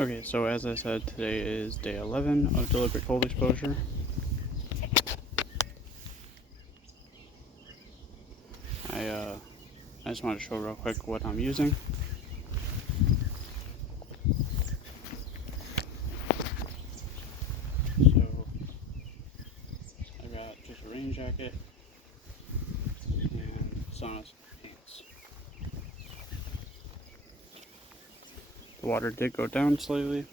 Okay, so as I said, today is day 11 of deliberate cold exposure. I just wanted to show real quick what I'm using. So I got just a rain jacket and sauna pants. The water did go down slightly.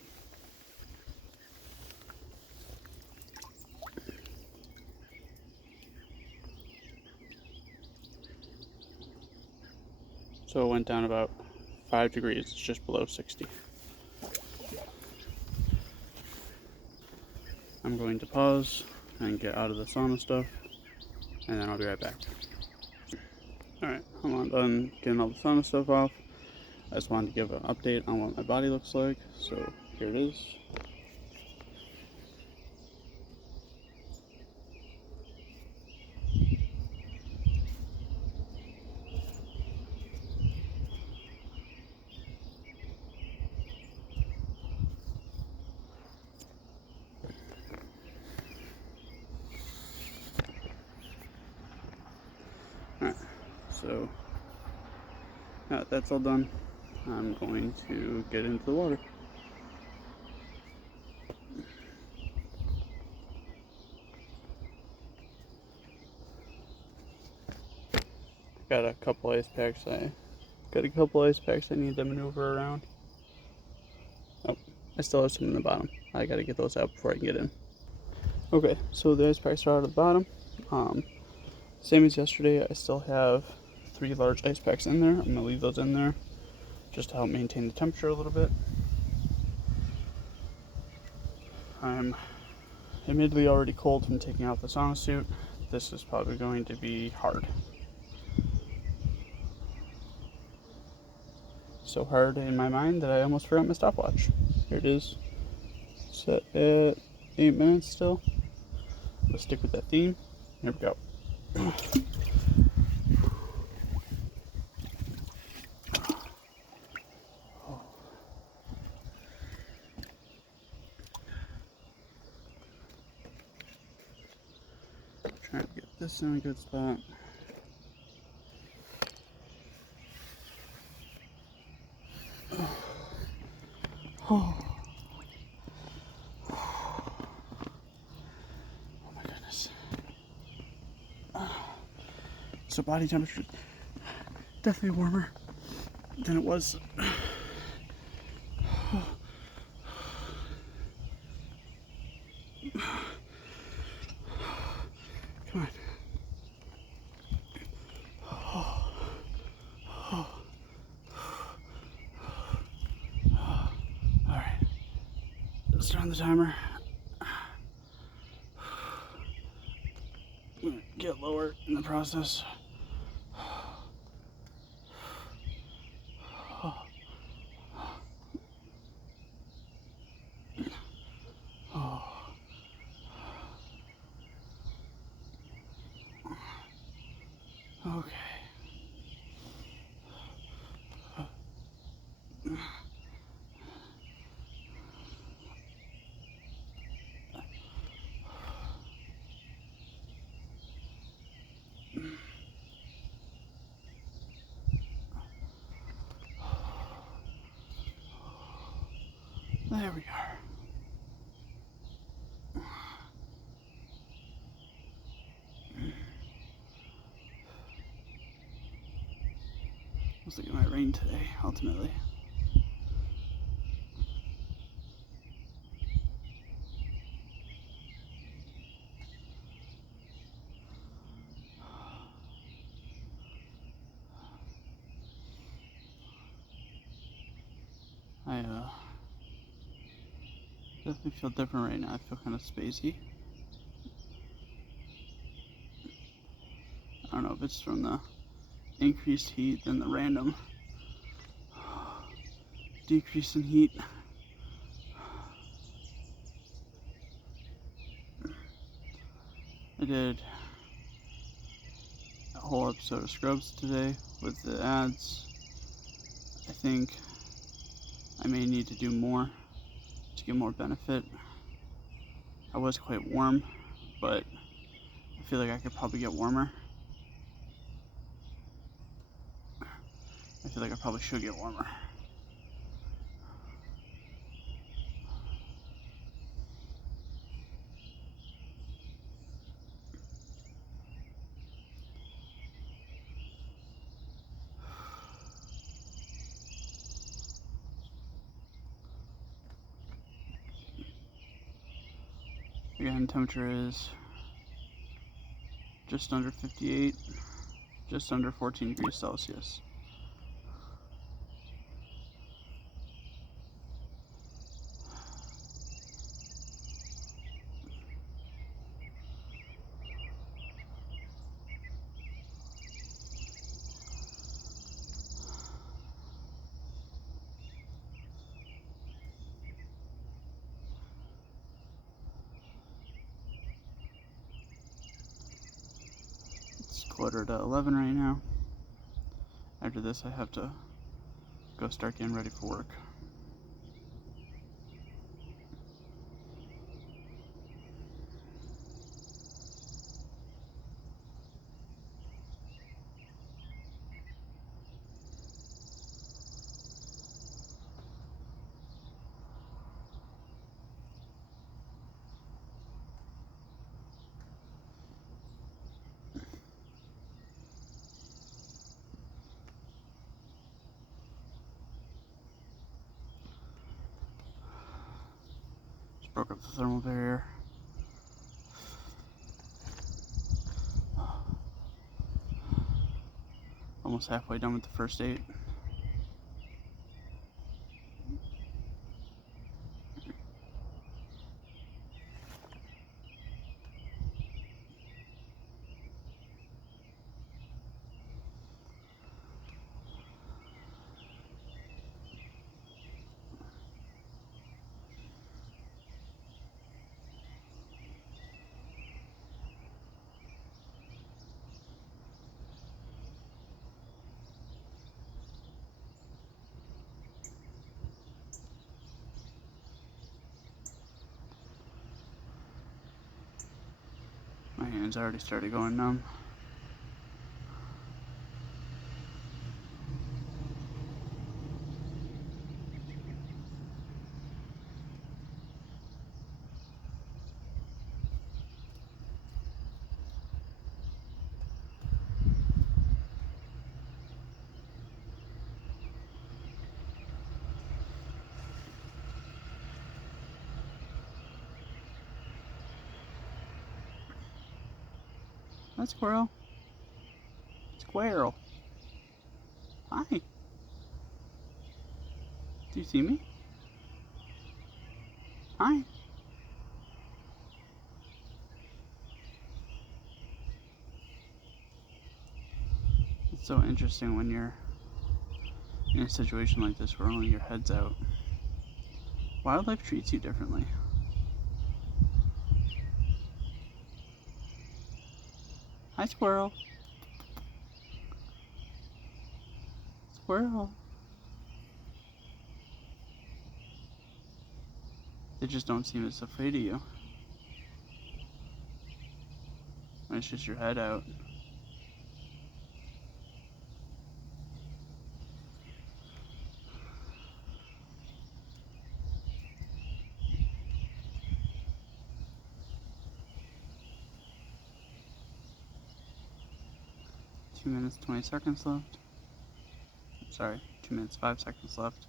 So it went down about 5 degrees, it's just below 60. I'm going to pause and get out of the sauna stuff, and then I'll be right back. Alright, I'm all done getting all the sauna stuff off. I just wanted to give an update on what my body looks like, so here it is. Alright, so now that that's all done, I'm going to get into the water. Got a couple ice packs I need to maneuver around. Oh, I still have some in the bottom. I gotta get those out before I can get in. Okay, so the ice packs are out of the bottom. Same as yesterday, I still have 3 large ice packs in there. I'm gonna leave those in there just to help maintain the temperature a little bit. I'm admittedly already cold from taking out the sauna suit. This is probably going to be hard. So hard in my mind that I almost forgot my stopwatch. Here it is, set at 8 minutes still. Let's stick with that theme. Here we go. Trying to get this in a good spot. Oh my goodness. So body temperature definitely warmer than it was. Come on. Alright. Let's turn on the timer. I'm gonna get lower in the process. Okay. There we are. Looks like it might rain today, ultimately. I definitely feel different right now. I feel kind of spacey. I don't know if it's from the increased heat and the random decrease in heat. I did a whole episode of Scrubs today with the ads. I think I may need to do more get more benefit. I was quite warm, but I feel like I could probably get warmer. I feel like I probably should get warmer. Again, temperature is just under 58, just under 14 degrees Celsius. It's 11:15 right now. After this, I have to go start getting ready for work. Just broke up the thermal barrier. Almost halfway done with the first 8. My hands already started going numb. That's Squirrel. Squirrel. Hi. Do you see me? Hi. It's so interesting when you're in a situation like this where only your head's out. Wildlife treats you differently. Hi, Squirrel. Squirrel. They just don't seem as afraid of you when it's just your head out. Two minutes, 20 seconds left. Sorry, 2 minutes, 5 seconds left.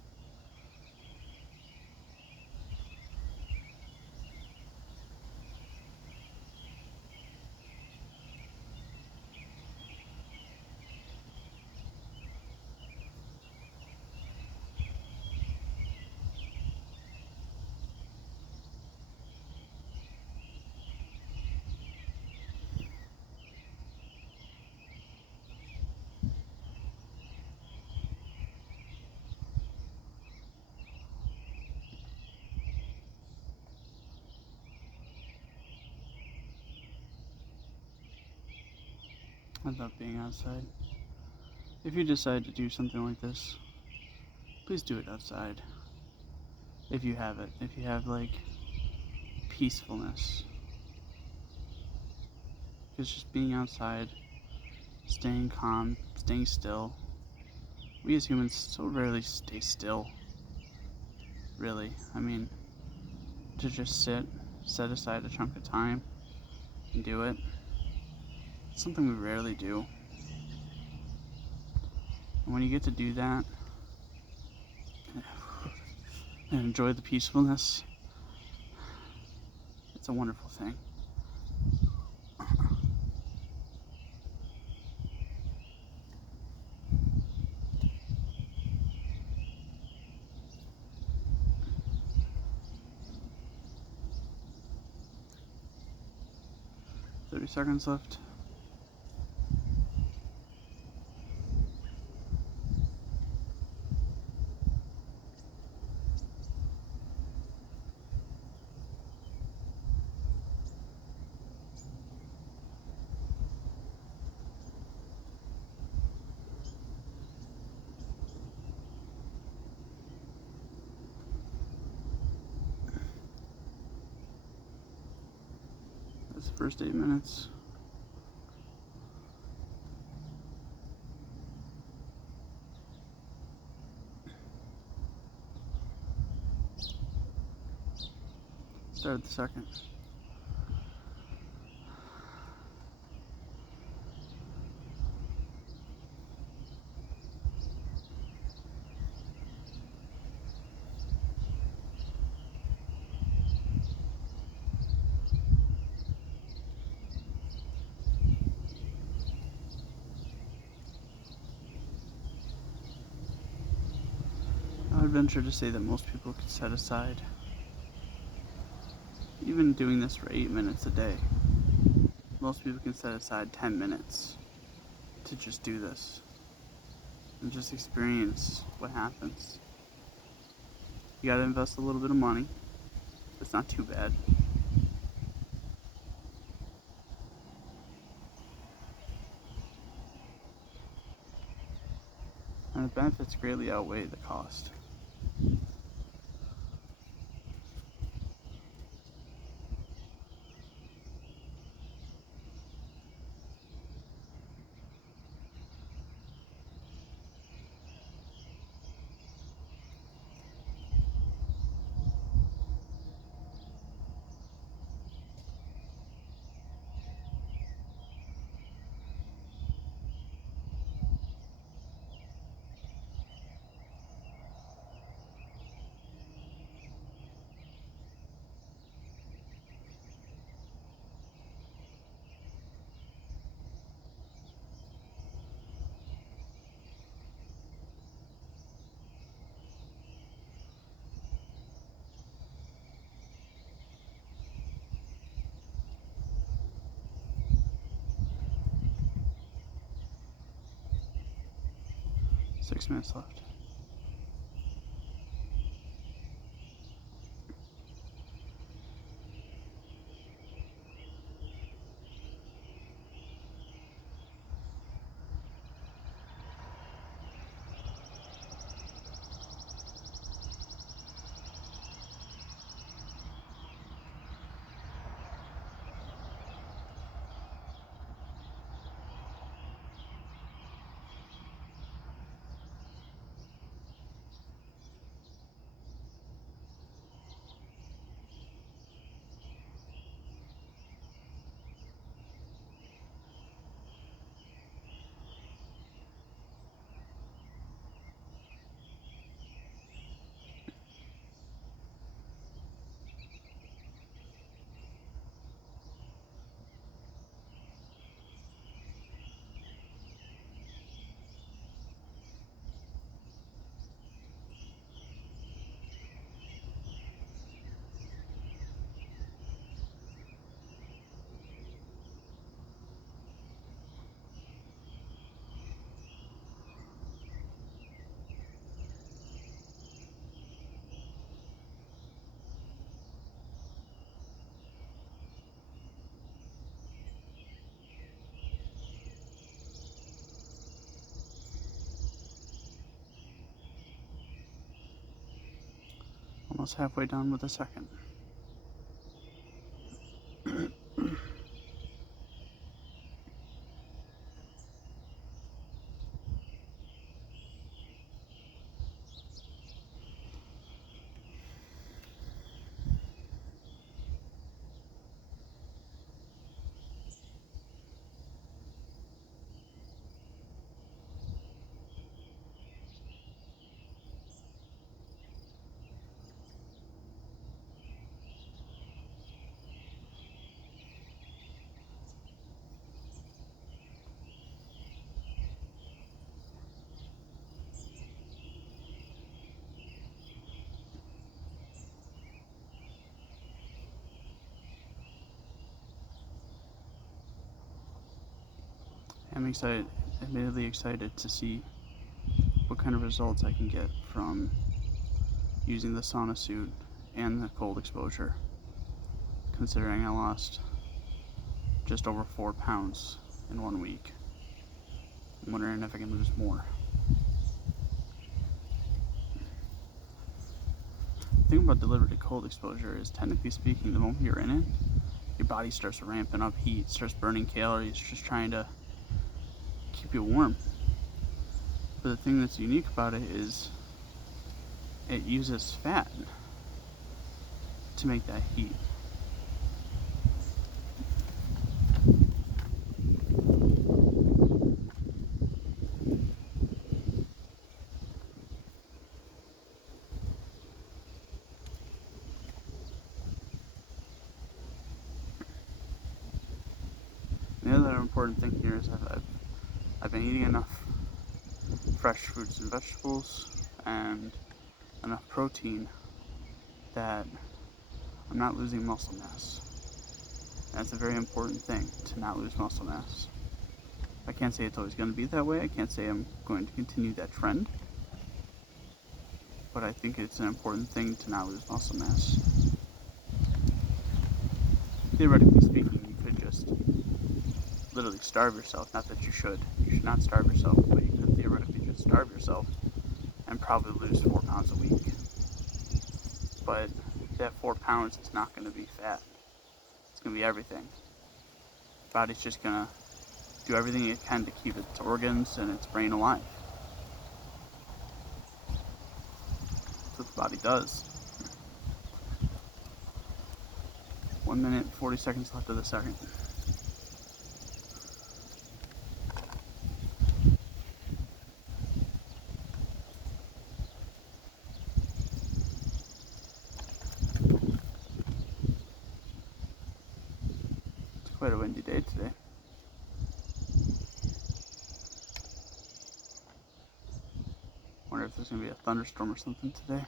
I love being outside. If you decide to do something like this, please do it outside. if you have it. If you have like peacefulness. Because just being outside, staying calm, staying still. We as humans so rarely stay still. Really. I mean, to just set aside a chunk of time and do it. It's something we rarely do. And when you get to do that and enjoy the peacefulness, it's a wonderful thing. Thirty seconds left. That's the first 8 minutes. Start the second. I would venture to say that most people could set aside, even doing this for 8 minutes a day, most people can set aside 10 minutes to just do this and just experience what happens. You gotta invest a little bit of money. It's not too bad. And the benefits greatly outweigh the cost. Six minutes left. Almost halfway done with the second. I'm admittedly excited to see what kind of results I can get from using the sauna suit and the cold exposure, considering I lost just over 4 pounds in 1 week. I'm wondering if I can lose more. The thing about deliberate cold exposure is, technically speaking, the moment you're in it, your body starts ramping up heat, starts burning calories, just trying to keep you warm. But the thing that's unique about it is it uses fat to make that heat. The other important thing here is I've been eating enough fresh fruits and vegetables and enough protein that I'm not losing muscle mass. That's a very important thing, to not lose muscle mass. I can't say it's always going to be that way. I can't say I'm going to continue that trend. But I think it's an important thing to not lose muscle mass. Theoretically speaking, you could just literally starve yourself. Not that you should. You should not starve yourself, but you could theoretically just starve yourself and probably lose 4 pounds a week. But that 4 pounds is not going to be fat. It's going to be everything. The body's just going to do everything it can to keep its organs and its brain alive. That's what the body does. 1 minute, 40 seconds left of the second. It's quite a windy day today. Wonder if there's going to be a thunderstorm or something today.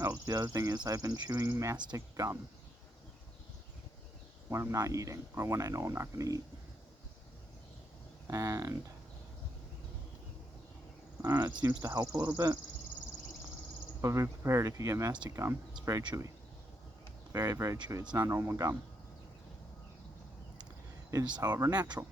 Oh, the other thing is I've been chewing mastic gum when I'm not eating, or when I know I'm not going to eat. And I don't know, it seems to help a little bit. But be prepared if you get mastic gum. It's very chewy. It's very, very chewy. It's not normal gum. It is, however, natural.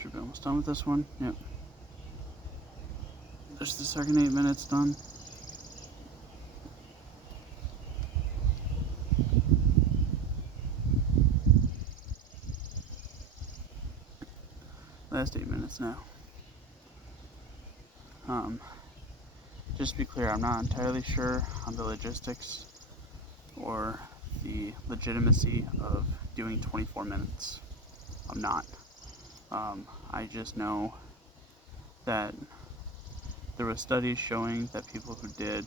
Should be almost done with this one. Yep. Just the second 8 minutes done. Last 8 minutes now. Just to be clear, I'm not entirely sure on the logistics or the legitimacy of doing 24 minutes. I'm not. I just know that there were studies showing that people who did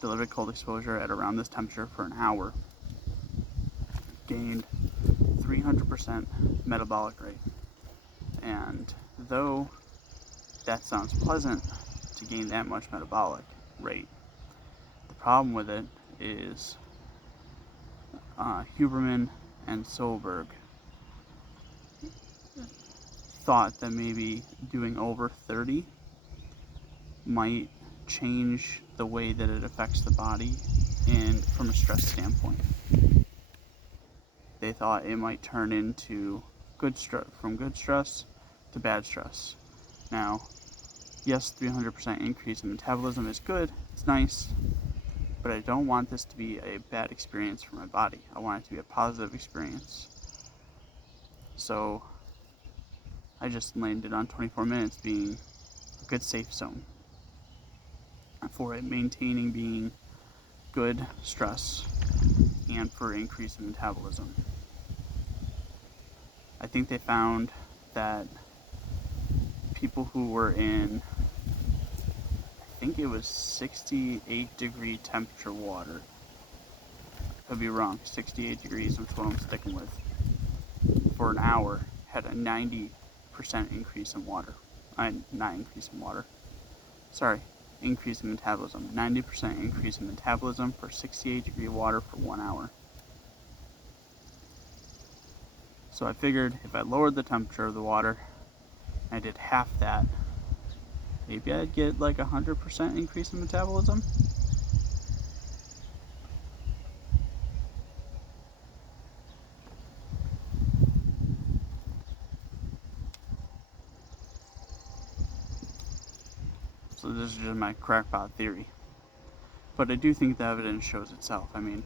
deliberate cold exposure at around this temperature for an hour gained 300% metabolic rate. And though that sounds pleasant to gain that much metabolic rate, the problem with it is Huberman and Solberg thought that maybe doing over 30 might change the way that it affects the body from a stress standpoint. They thought it might turn into from good stress to bad stress. Now, yes, 300% increase in metabolism is good, it's nice, but I don't want this to be a bad experience for my body. I want it to be a positive experience. So I just landed on 24 minutes being a good safe zone for it maintaining being good stress and for increase in metabolism. I think they found that people who were in, I think it was 68 degree temperature water, could be wrong, 68 degrees was what I'm sticking with, for an hour had a 90% increase in water. Increase in metabolism. 90% increase in metabolism for 68 degree water for 1 hour. So I figured if I lowered the temperature of the water, I did half that, maybe I'd get like 100% increase in metabolism. So this is just my crackpot theory. But I do think the evidence shows itself. I mean,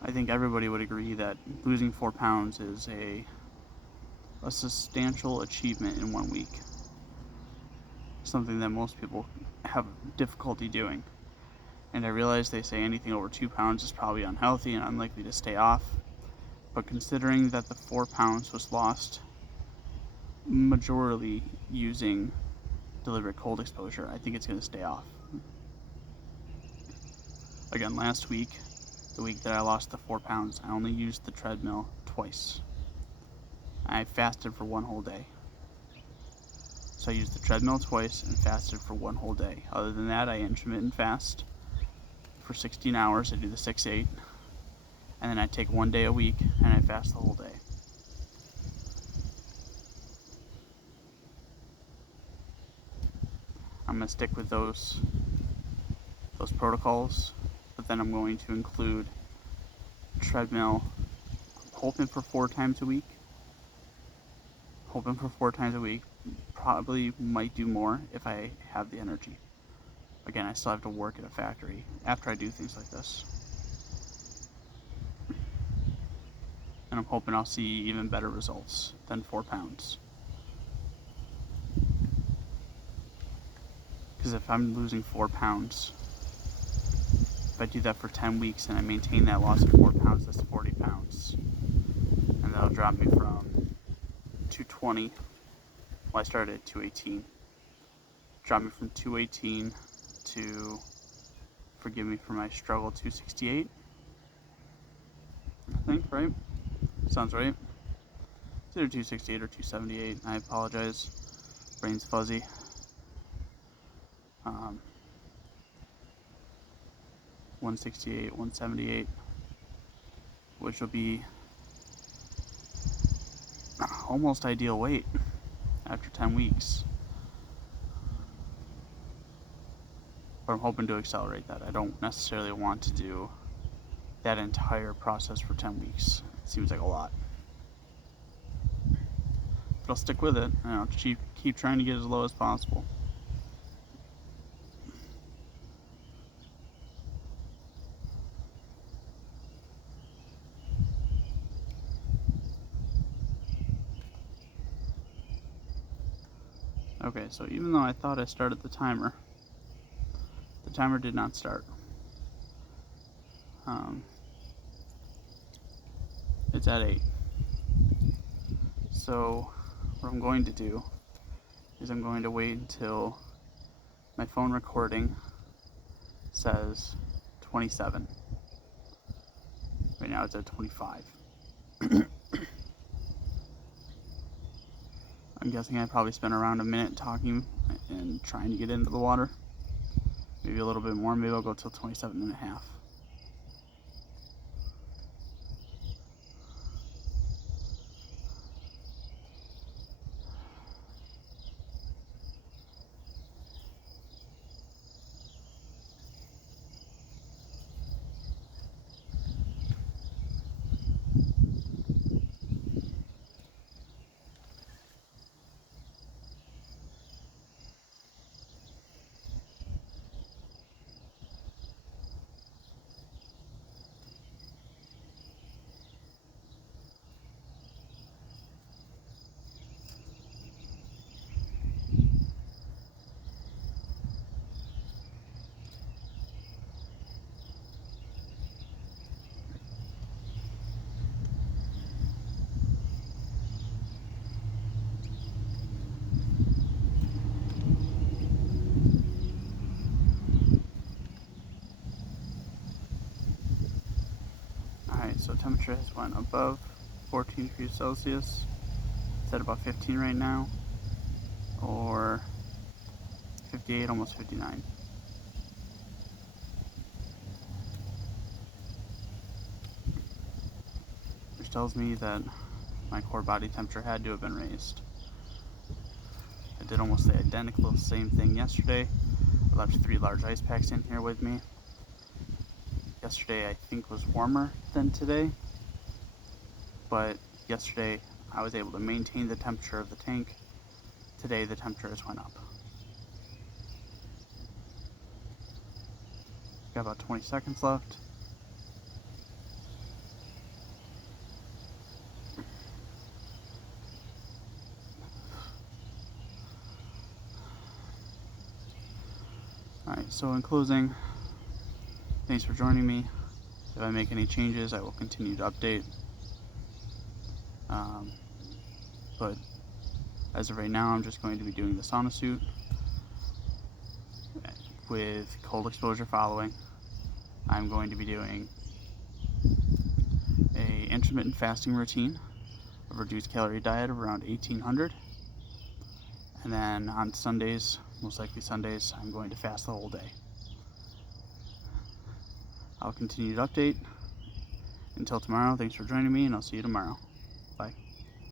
I think everybody would agree that losing 4 pounds is a substantial achievement in 1 week. Something that most people have difficulty doing. And I realize they say anything over 2 pounds is probably unhealthy and unlikely to stay off. But considering that the 4 pounds was lost majorly using deliberate cold exposure, I think it's going to stay off. Again, last week, the week that I lost the 4 pounds, I only used the treadmill twice. I fasted for 1 whole day. So I used the treadmill twice and fasted for 1 whole day. Other than that, I intermittent fast for 16 hours. I do the 6-8. And then I take 1 day a week and I fast the whole day. I'm going to stick with those protocols, but then I'm going to include treadmill, hoping for 4 times a week. Probably might do more if I have the energy. Again, I still have to work at a factory after I do things like this. And I'm hoping I'll see even better results than 4 pounds. Because if I'm losing 4 pounds, if I do that for 10 weeks and I maintain that loss of 4 pounds, that's 40 pounds. And that'll drop me from 220. Well, I started at 218. Drop me from 218 to, forgive me for my struggle, 268. I think, right? Sounds right. It's either 268 or 278. I apologize. Brain's fuzzy. 168, 178, which will be almost ideal weight after 10 weeks. But I'm hoping to accelerate that. I don't necessarily want to do that entire process for 10 weeks. It seems like a lot. But I'll stick with it, and I'll keep trying to get as low as possible. Okay, so even though I thought I started the timer did not start. It's at 8. So what I'm going to do is I'm going to wait until my phone recording says 27. Right now it's at 25. I'm guessing I probably spent around a minute talking and trying to get into the water. Maybe a little bit more, maybe I'll go till 27 and a half. Alright, so temperature has went above 14 degrees Celsius. It's at about 15 right now, or 58, almost 59. Which tells me that my core body temperature had to have been raised. I did almost the identical same thing yesterday. I left 3 large ice packs in here with me. Yesterday I think was warmer than today, but yesterday I was able to maintain the temperature of the tank. Today the temperature has went up. Got about 20 seconds left. Alright, so in closing, thanks for joining me. If I make any changes, I will continue to update. But as of right now, I'm just going to be doing the sauna suit with cold exposure following. I'm going to be doing a intermittent fasting routine, a reduced calorie diet of around 1800. And then on Sundays, most likely Sundays, I'm going to fast the whole day. I'll continue to update. Until tomorrow, thanks for joining me, and I'll see you tomorrow.